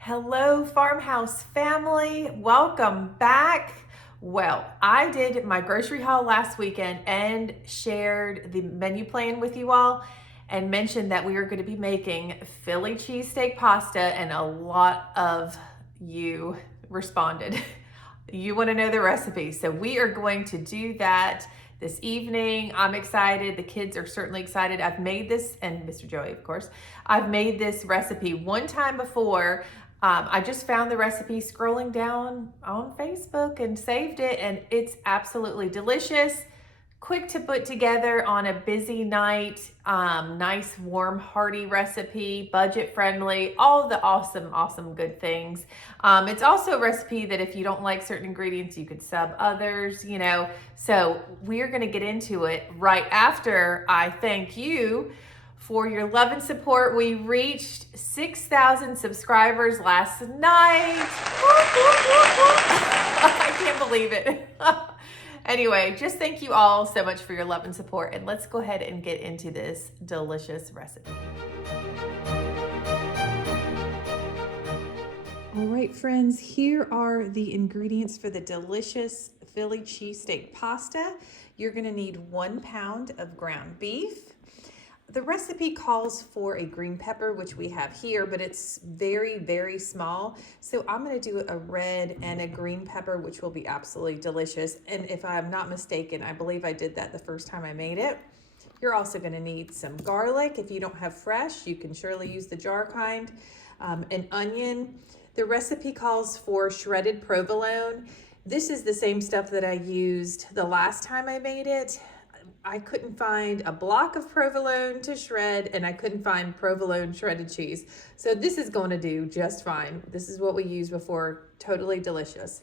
Hello, Farmhouse Family. Welcome back. Well, I did my grocery haul last weekend and shared the menu plan with you all and mentioned that we are going to be making Philly cheesesteak pasta, and a lot of you responded. You want to know the recipe. So we are going to do that this evening. I'm excited. The kids are certainly excited. I've made this, and Mr. Joey, of course, I've made this recipe one time before. I just found the recipe scrolling down on Facebook and saved it, and it's absolutely delicious. Quick to put together on a busy night. Nice, warm, hearty recipe, budget friendly, all the awesome good things. It's also a recipe that if you don't like certain ingredients, you could sub others, you know. So we're gonna get into it right after I thank you for your love and support. We reached 6,000 subscribers last night. I can't believe it. Anyway, just thank you all so much for your love and support, and let's go ahead and get into this delicious recipe. All right, friends, here are the ingredients for the delicious Philly cheesesteak pasta. You're gonna need 1 pound of ground beef. The recipe calls for a green pepper, which we have here, but it's very small. So I'm gonna do a red and a green pepper, which will be absolutely delicious. And if I'm not mistaken, I believe I did that the first time I made it. You're also gonna need some garlic. If you don't have fresh, you can surely use the jar kind. An onion. The recipe calls for shredded provolone. This is the same stuff that I used the last time I made it. I couldn't find a block of provolone to shred, and I couldn't find provolone shredded cheese. So this is going to do just fine. This is what we used before. Totally delicious.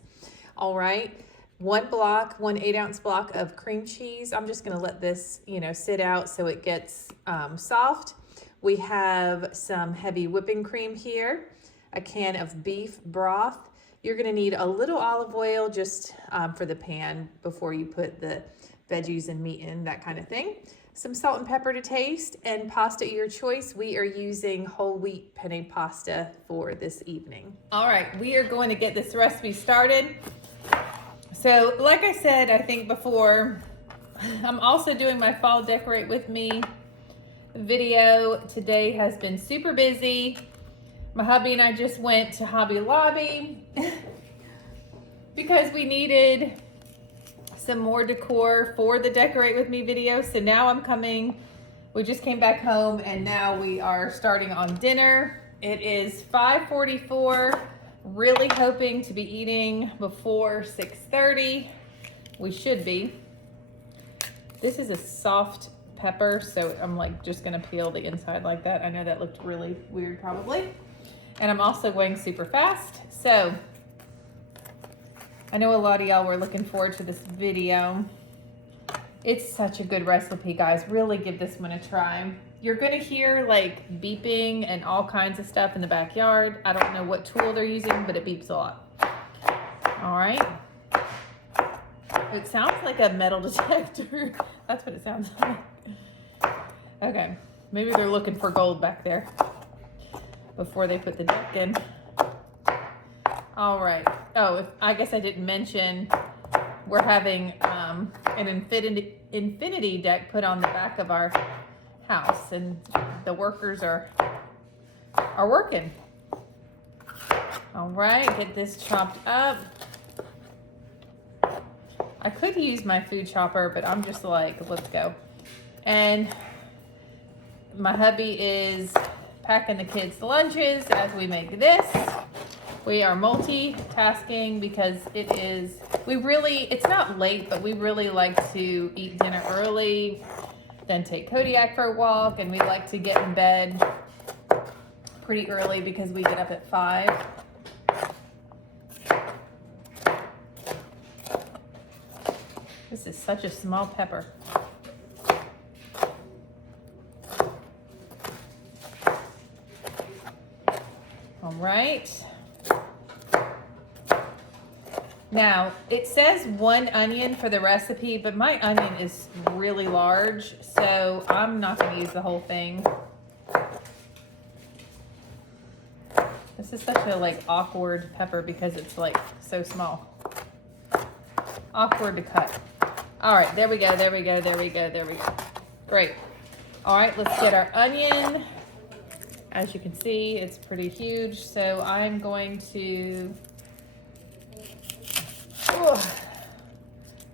All right. 1 8-ounce block of cream cheese. I'm just going to let this, sit out so it gets soft. We have some heavy whipping cream here, a can of beef broth. You're going to need a little olive oil just for the pan before you put the veggies and meat in, that kind of thing. Some salt and pepper to taste, and pasta at your choice. We are using whole wheat penne pasta for this evening. All right, we are going to get this recipe started. So like I said, I think before, I'm also doing my fall decorate with me video. Today has been super busy. My hubby and I just went to Hobby Lobby because we needed some more decor for the decorate with me video. So now we just came back home, and now we are starting on dinner. It is 5:44, really hoping to be eating before 6:30. We should be. This is a soft pepper, so I'm just gonna peel the inside like that. I know that looked really weird probably. And I'm also going super fast. So I know a lot of y'all were looking forward to this video. It's such a good recipe, guys. Really give this one a try. You're gonna hear beeping and all kinds of stuff in the backyard. I don't know what tool they're using, but it beeps a lot. All right. It sounds like a metal detector. That's what it sounds like. Okay, maybe they're looking for gold back there before they put the deck in. All right. Oh, I guess I didn't mention we're having an infinity deck put on the back of our house, and the workers are working. All right, get this chopped up. I could use my food chopper, but I'm just let's go. And my hubby is packing the kids' lunches as we make this. We are multitasking because it's not late, but we really like to eat dinner early, then take Kodiak for a walk, and we like to get in bed pretty early because we get up at 5. This is such a small pepper. All right. Now, it says 1 onion for the recipe, but my onion is really large, so I'm not going to use the whole thing. This is such a like awkward pepper because it's like so small. Awkward to cut. All right, there we go, there we go, there we go, there we go. Great. All right, let's get our onion. As you can see, it's pretty huge, so I'm going to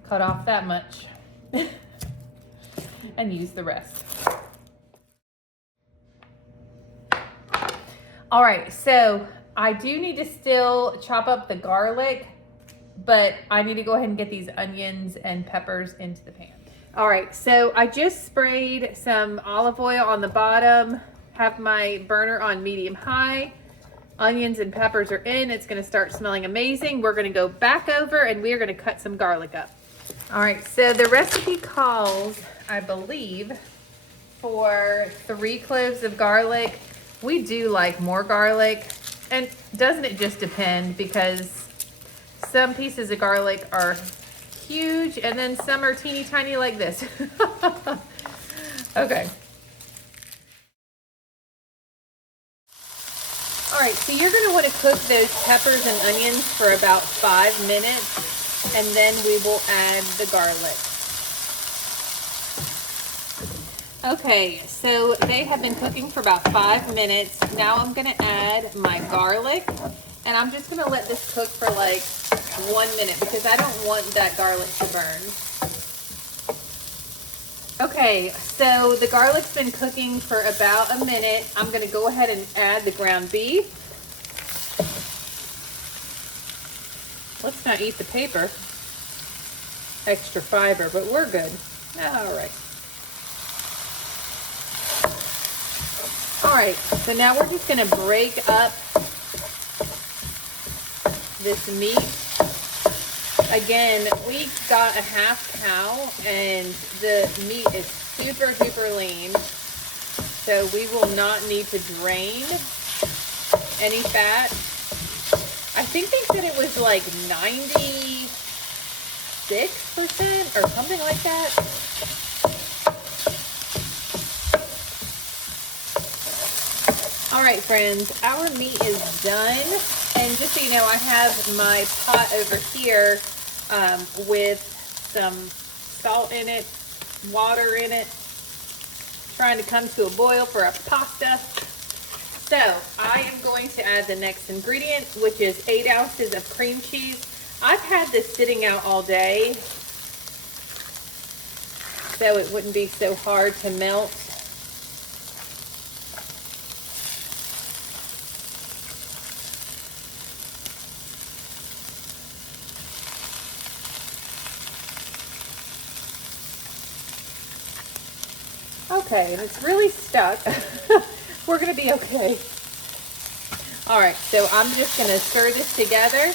cut off that much and use the rest. All right, so I do need to still chop up the garlic, but I need to go ahead and get these onions and peppers into the pan. All right, so I just sprayed some olive oil on the bottom, have my burner on medium high. Onions and peppers are in. It's gonna start smelling amazing. We're gonna go back over and we're gonna cut some garlic up. All right, so the recipe calls, I believe, for 3 cloves of garlic. We do like more garlic, and doesn't it just depend, because some pieces of garlic are huge and then some are teeny tiny like this. Okay. All right, so you're gonna wanna cook those peppers and onions for about 5 minutes, and then we will add the garlic. Okay, so they have been cooking for about 5 minutes. Now I'm gonna add my garlic, and I'm just gonna let this cook for like 1 minute because I don't want that garlic to burn. Okay, so the garlic's been cooking for about a minute. I'm gonna go ahead and add the ground beef. Let's not eat the paper. Extra fiber, but we're good. All right. All right, so now we're just gonna break up this meat. Again, we got a half cow and the meat is super duper lean. So we will not need to drain any fat. I think they said it was like 96% or something like that. All right, friends, our meat is done. And just so you know, I have my pot over here with some salt in it, water in it, trying to come to a boil for a pasta. So I am going to add the next ingredient, which is 8 ounces of cream cheese. I've had this sitting out all day, so it wouldn't be so hard to melt. Okay, and it's really stuck. We're gonna be okay. All right, so I'm just gonna stir this together,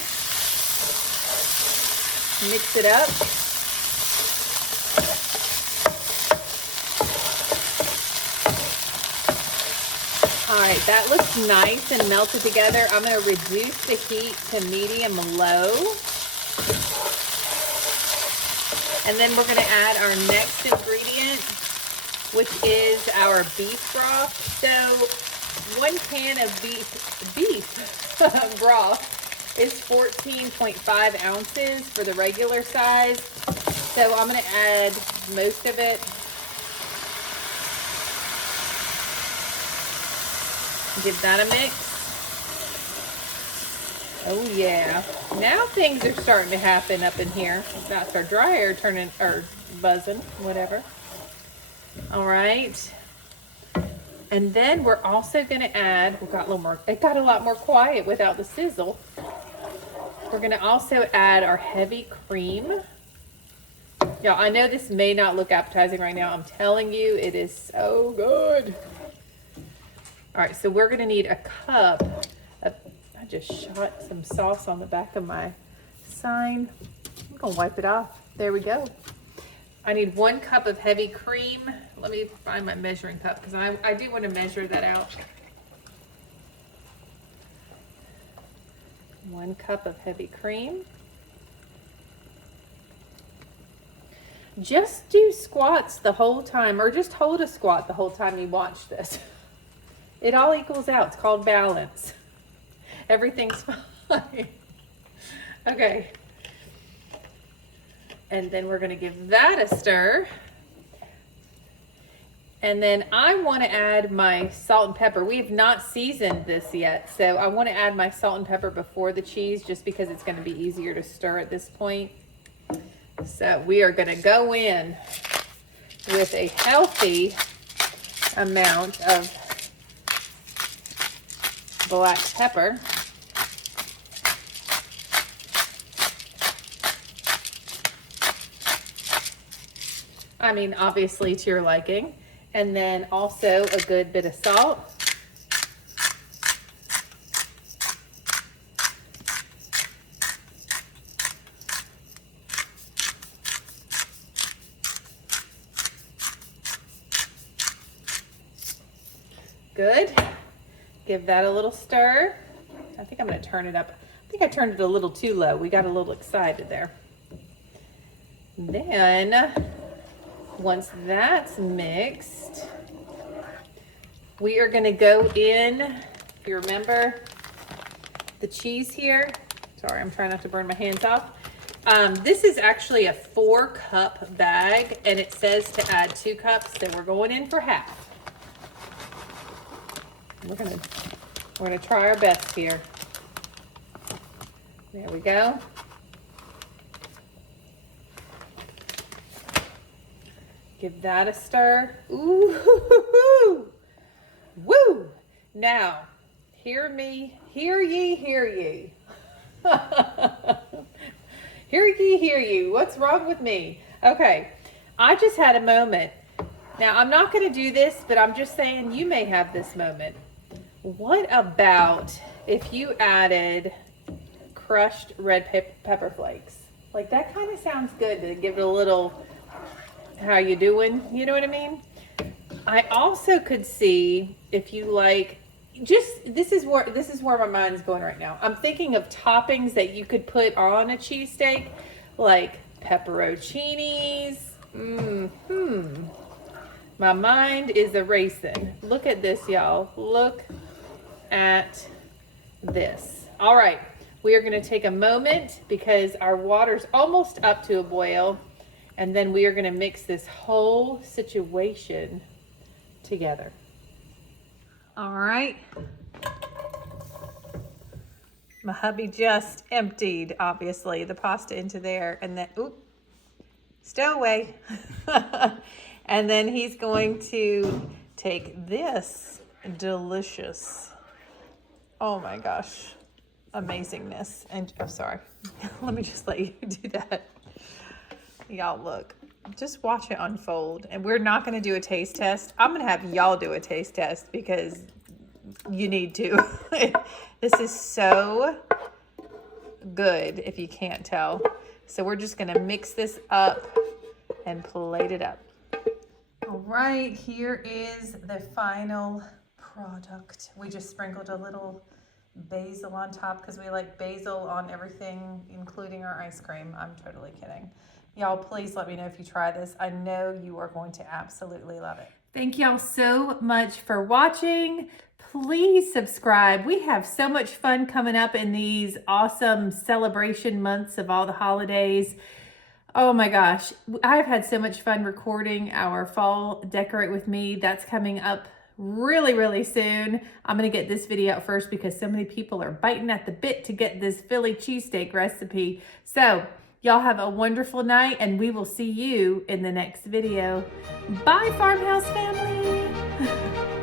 mix it up. All right, that looks nice and melted together. I'm gonna reduce the heat to medium low. And then we're gonna add our next ingredient, which is our beef broth. So 1 can of beef broth is 14.5 ounces for the regular size. So I'm gonna add most of it. Give that a mix. Oh yeah. Now things are starting to happen up in here. That's our dryer turning, or buzzing, whatever. All right, and then we're also going to add, it got a lot more quiet without the sizzle. We're going to also add our heavy cream. Y'all, I know this may not look appetizing right now. I'm telling you, it is so good. All right, so we're going to need a cup of, I just shot some sauce on the back of my sign. I'm going to wipe it off. There we go. I need 1 cup of heavy cream. Let me find my measuring cup because I do want to measure that out. 1 cup of heavy cream. Just do squats the whole time, or just hold a squat the whole time you watch this. It all equals out. It's called balance. Everything's fine. Okay. And then we're gonna give that a stir. And then I want to add my salt and pepper. We have not seasoned this yet, so I want to add my salt and pepper before the cheese just because it's going to be easier to stir at this point. So we are going to go in with a healthy amount of black pepper. I mean, obviously to your liking. And then also a good bit of salt. Good. Give that a little stir. I think I'm going to turn it up. I think I turned it a little too low. We got a little excited there. Then, once that's mixed, we are going to go in, if you remember, the cheese here. Sorry, I'm trying not to burn my hands off. This is actually a 4-cup bag, and it says to add 2 cups, so we're going in for half. We're gonna try our best here. There we go. Give that a stir. Ooh, woo! Now, hear me, hear ye, hear ye. Hear ye, hear you. What's wrong with me? Okay, I just had a moment. Now, I'm not going to do this, but I'm just saying you may have this moment. What about if you added crushed red pepper flakes? Like, that kind of sounds good to give it a little, how you doing? You know what I mean? I also could see if you like, this is where my mind's going right now. I'm thinking of toppings that you could put on a cheesesteak, like pepperoncinis. My mind is erasing. Look at this, y'all. Look at this. All right, we are going to take a moment because our water's almost up to a boil, and then we are going to mix this whole situation together. All right. My hubby just emptied, obviously, the pasta into there, and then, oop, stowaway. And then he's going to take this delicious, oh my gosh, amazingness. And, oh, sorry. Let me just let you do that. Y'all, look. Just watch it unfold. And we're not going to do a taste test. I'm going to have y'all do a taste test because you need to. This is so good if you can't tell. So we're just going to mix this up and plate it up. All right, here is the final product. We just sprinkled a little basil on top because we like basil on everything, including our ice cream. I'm totally kidding. Y'all, please let me know if you try this. I know you are going to absolutely love it. Thank y'all so much for watching. Please subscribe. We have so much fun coming up in these awesome celebration months of all the holidays. Oh my gosh, I've had so much fun recording our fall Decorate With Me. That's coming up really, really soon. I'm gonna get this video out first because so many people are biting at the bit to get this Philly cheesesteak recipe. So y'all have a wonderful night and we will see you in the next video. Bye, Farmhouse Family.